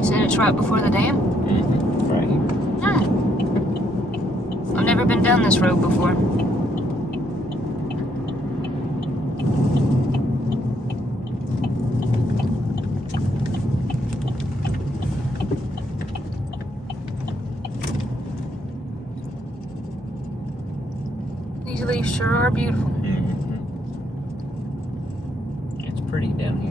You said it's right before the dam? Mm-hmm. Right here. Hmm. I've never been down this road before. These leaves sure are beautiful. Mm-hmm. It's pretty down here.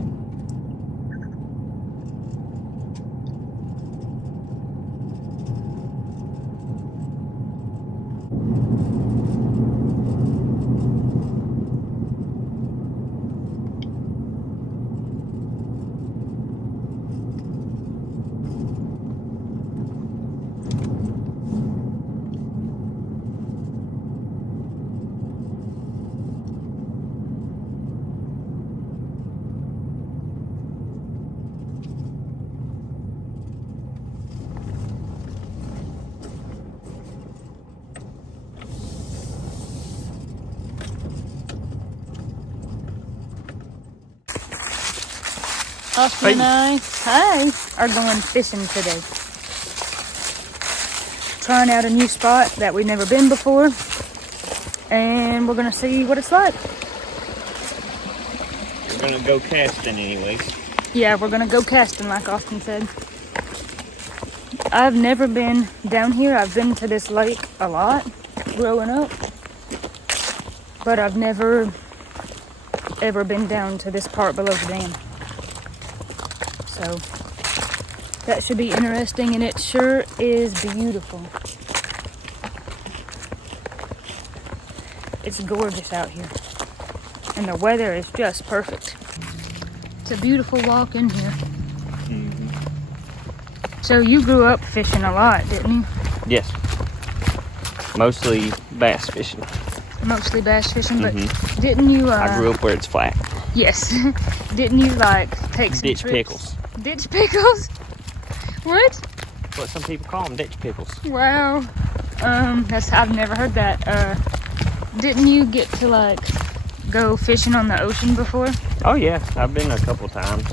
Austin and I, are going fishing today. Trying out a new spot that we've never been before. And we're gonna see what it's like. We're gonna go casting anyways. Yeah, we're gonna go casting like Austin said. I've never been down here. I've been to this lake a lot growing up. But I've never ever been down to this part below the dam. So that should be interesting, and it sure is beautiful. It's gorgeous out here, and the weather is just perfect. It's a beautiful walk in here. Mm-hmm. So you grew up fishing a lot, didn't you? Yes. Mostly bass fishing. Mostly bass fishing, but didn't you? I grew up where it's flat. Yes. Didn't you like take some Ditch trips? pickles. Ditch pickles? What? That's what some people call them, ditch pickles. Wow. I've never heard that. Didn't you get to like go fishing on the ocean before? Oh yeah, I've been a couple times.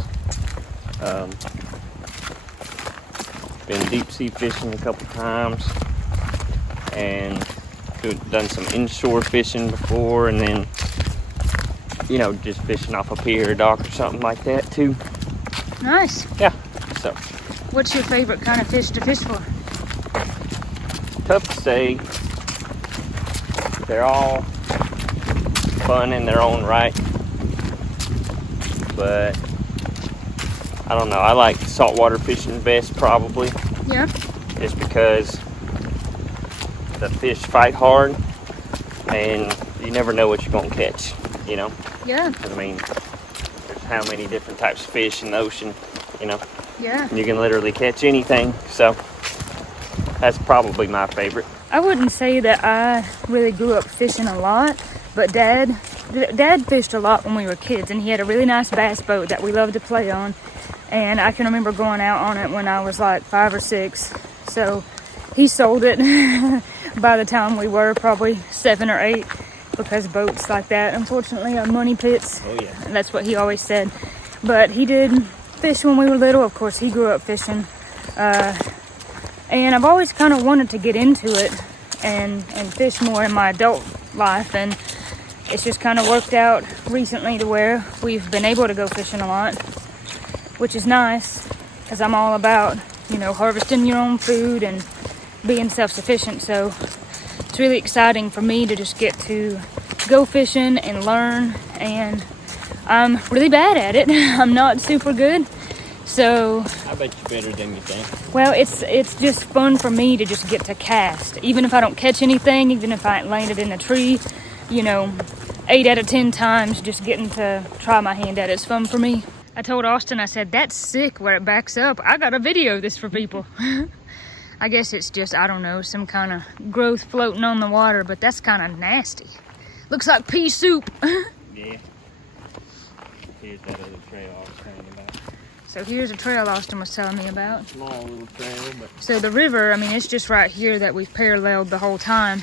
Been deep sea fishing a couple times, and done some inshore fishing before, and then just fishing off a pier or dock or something like that too. Nice. Yeah. So. What's your favorite kind of fish to fish for? Tough to say. They're all fun in their own right, but I don't know. I like saltwater fishing best probably. Yeah. Just because the fish fight hard, and you never know what you're gonna catch. Yeah. I mean, there's how many different types of fish in the ocean. Yeah. You can literally catch anything. So that's probably my favorite. I wouldn't say that I really grew up fishing a lot, but Dad fished a lot when we were kids, and he had a really nice bass boat that we loved to play on. And I can remember going out on it when I was like 5 or 6. So he sold it by the time we were probably 7 or 8, because boats like that, unfortunately, are money pits. Oh yeah. And that's what he always said. But he did fish when we were little. Of course, he grew up fishing. And I've always kind of wanted to get into it and fish more in my adult life. And it's just kind of worked out recently to where we've been able to go fishing a lot, which is nice, because I'm all about, harvesting your own food and being self-sufficient. So it's really exciting for me to just get to go fishing and learn, and I'm really bad at it. I'm not super good. So I bet you're better than you think. Well, it's just fun for me to just get to cast. Even if I don't catch anything, even if I ain't landed in a tree, 8 out of 10 times, just getting to try my hand at it's fun for me. I told Austin, I said, that's sick where it backs up. I gotta video this for people. I guess it's just, I don't know, some kind of growth floating on the water, but that's kind of nasty. Looks like pea soup. Yeah. Here's that other trail I was telling you about. So here's a trail Austin was telling me about. Small little trail, but... So the river, it's just right here that we've paralleled the whole time.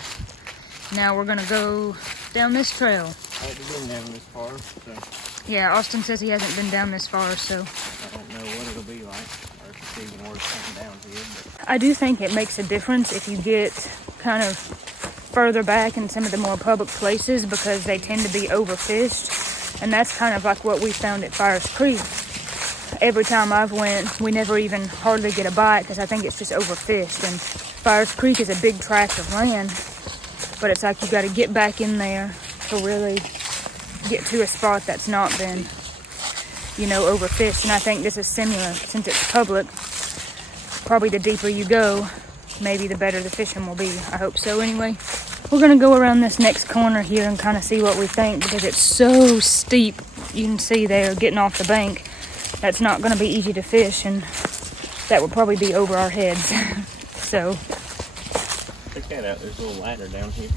Now we're gonna go down this trail. I haven't been down this far, so... Yeah, Austin says he hasn't been down this far, so. I don't know what it'll be like, or if it's even worth coming down here. But I do think it makes a difference if you get kind of further back in some of the more public places, because they tend to be overfished. And that's kind of like what we found at Fires Creek. Every time I've went, we never even hardly get a bite because I think it's just overfished. And Fires Creek is a big tract of land, but it's like you got to get back in there to really get to a spot that's not been, you know, overfished. And I think this is similar. Since it's public, probably the deeper you go, maybe the better the fishing will be. I hope so anyway. We're gonna go around this next corner here and kind of see what we think, because it's so steep. You can see there getting off the bank. That's not gonna be easy to fish, and that would probably be over our heads. So check that out. There's a little ladder down here.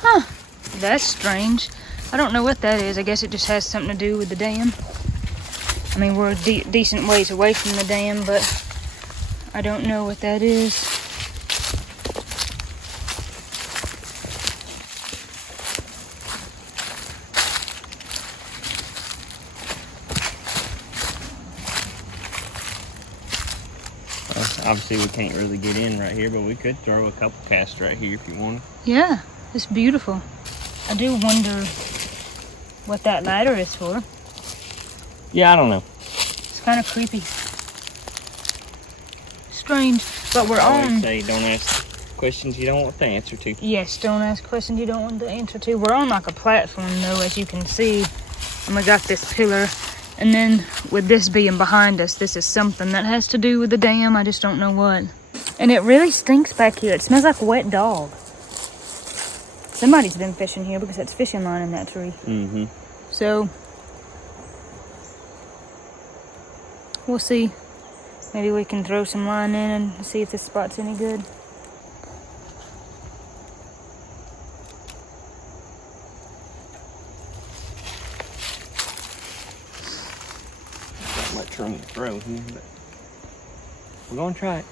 huh, that's strange. I don't know what that is. I guess it just has something to do with the dam. I mean, we're a decent ways away from the dam, but I don't know what that is. Obviously, we can't really get in right here, but we could throw a couple casts right here if you want. Yeah, it's beautiful. I do wonder what that ladder is for. Yeah, I don't know. It's kind of creepy. Strange, but we're I always on. say don't ask questions you don't want the answer to. Yes, don't ask questions you don't want the answer to. We're on like a platform though, as you can see. And we got this pillar. And then with this being behind us, this is something that has to do with the dam. I just don't know what. And it really stinks back here. It smells like wet dog. Somebody's been fishing here because that's fishing line in that tree. Mm-hmm. So we'll see. Maybe we can throw some line in and see if this spot's any good. Not much room to throw here, but we're gonna try it.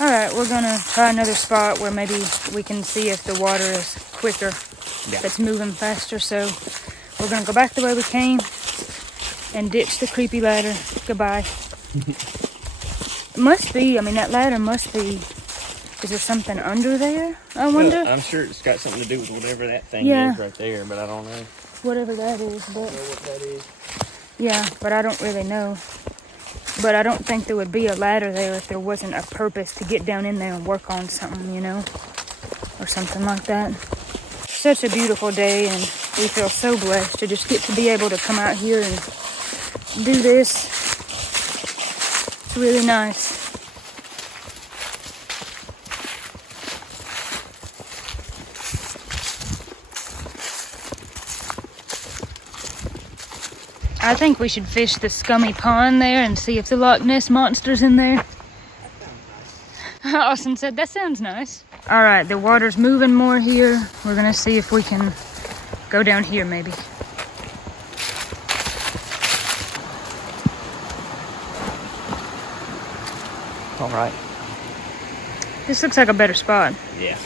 All right, we're gonna try another spot where maybe we can see if the water is quicker, if it's moving faster. So we're gonna go back the way we came and ditch the creepy ladder. Goodbye. It must be, I mean, that ladder must be, is there something under there, I wonder? Well, I'm sure it's got something to do with whatever that thing Yeah. is right there, but I don't know. Whatever that is, but I don't know what that is. yeah, but I don't really know. But I don't think there would be a ladder there if there wasn't a purpose to get down in there and work on something, you know, or something like that. Such a beautiful day, and we feel so blessed to just get to be able to come out here and do this. It's really nice. I think we should fish the scummy pond there and see if the Loch Ness Monster's in there. Austin said, that sounds nice. All right, the water's moving more here. We're gonna see if we can go down here maybe. All right. This looks like a better spot. Yeah.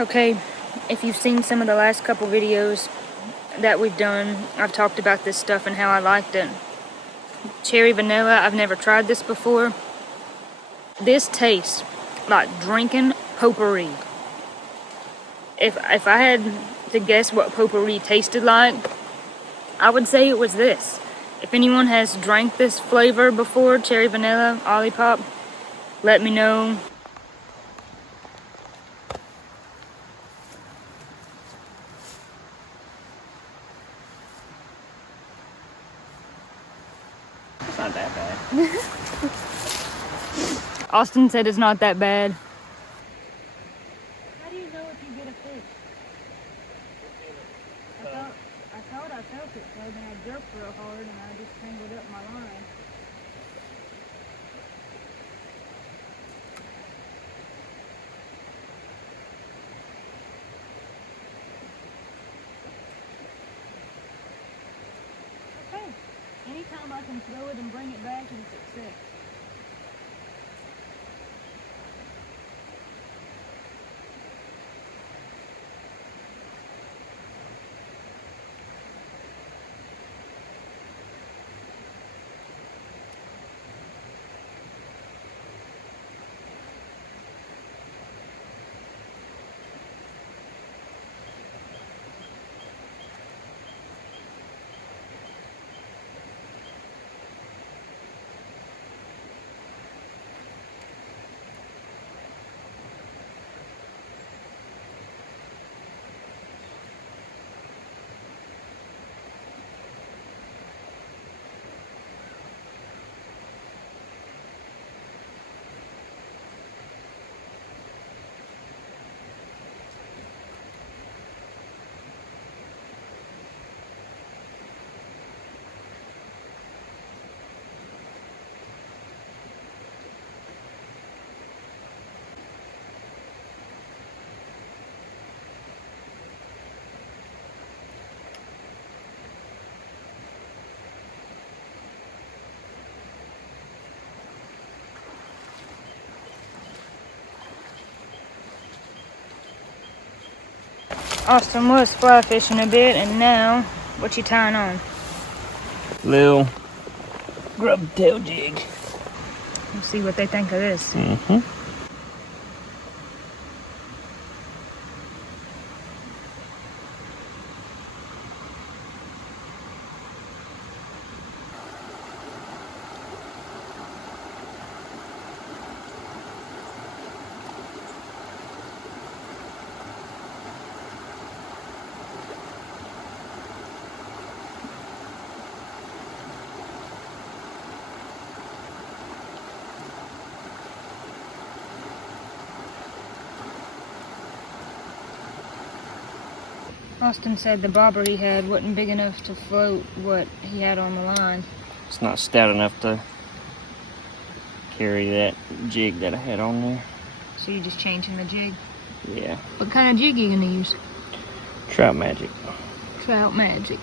Okay, if you've seen some of the last couple videos that we've done, I've talked about this stuff and how I liked it. Cherry vanilla, I've never tried this before. This tastes like drinking potpourri. If I had to guess what potpourri tasted like, I would say it was this. If anyone has drank this flavor before, cherry vanilla, Olipop, let me know. It's not that bad. Austin said it's not that bad. How do you know if you get a fish? I thought I felt it, so then I jerked real hard and I just tangled up my line. Okay. Anytime I can throw it and bring it back, it's a success. Austin was fly fishing a bit, and now, what you tying on? Little grub tail jig. We'll see what they think of this. Mm-hmm. Austin said the bobber he had wasn't big enough to float what he had on the line. It's not stout enough to carry that jig that I had on there. So you're just changing the jig? Yeah. What kind of jig are you gonna use? Trout Magic. Trout Magic.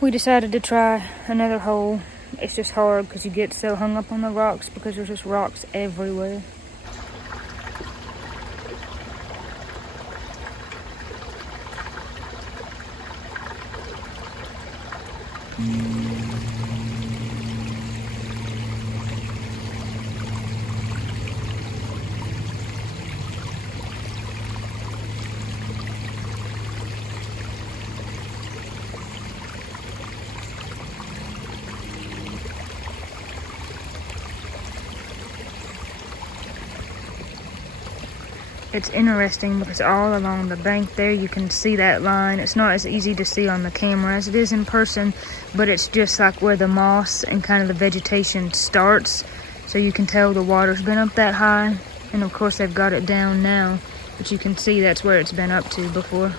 We decided to try another hole. It's just hard because you get so hung up on the rocks because there's just rocks everywhere. It's interesting because all along the bank there you can see that line. It's not as easy to see on the camera as it is in person, but it's just like where the moss and kind of the vegetation starts. So you can tell the water's been up that high, and of course they've got it down now, but you can see that's where it's been up to before.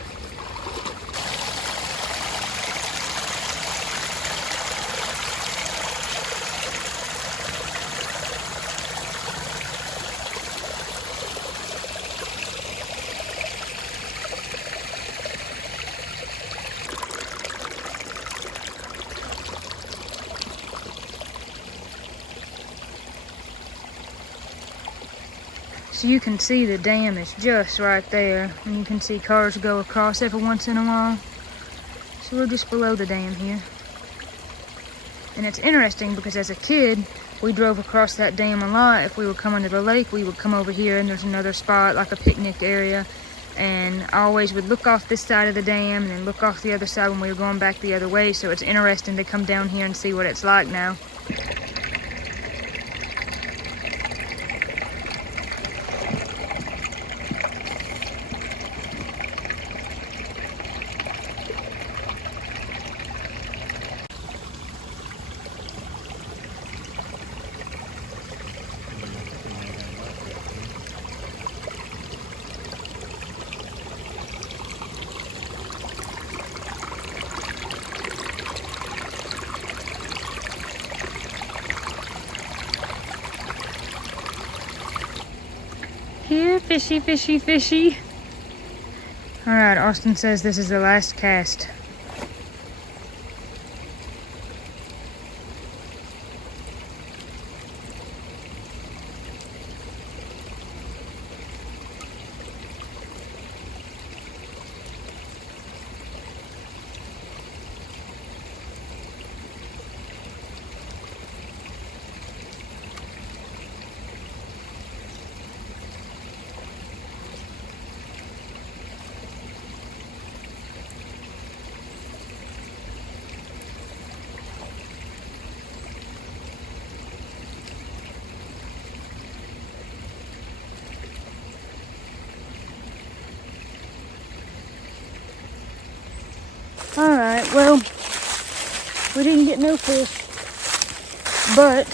So you can see the dam is just right there, and you can see cars go across every once in a while. So we're just below the dam here. And it's interesting because as a kid, we drove across that dam a lot. If we were coming to the lake, we would come over here and there's another spot, like a picnic area. And I always would look off this side of the dam and then look off the other side when we were going back the other way. So it's interesting to come down here and see what it's like now. Here, fishy, fishy, fishy. All right, Austin says this is the last cast. Alright, well, we didn't get no fish, but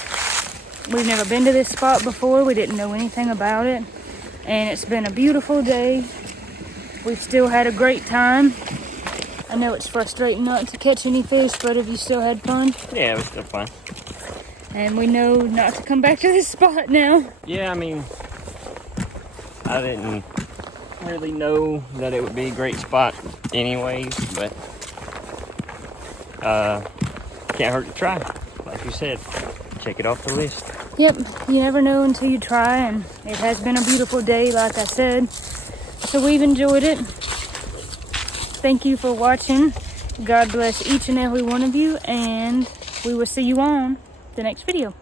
we've never been to this spot before. We didn't know anything about it, and it's been a beautiful day. We've still had a great time. I know it's frustrating not to catch any fish, but have you still had fun? Yeah, it was still fun. And we know not to come back to this spot now. Yeah, I mean, I didn't really know that it would be a great spot anyways, but can't hurt to try. Like you said, check it off the list. Yep, you never know until you try, and it has been a beautiful day, like I said. So we've enjoyed it. Thank you for watching. God bless each and every one of you, and we will see you on the next video.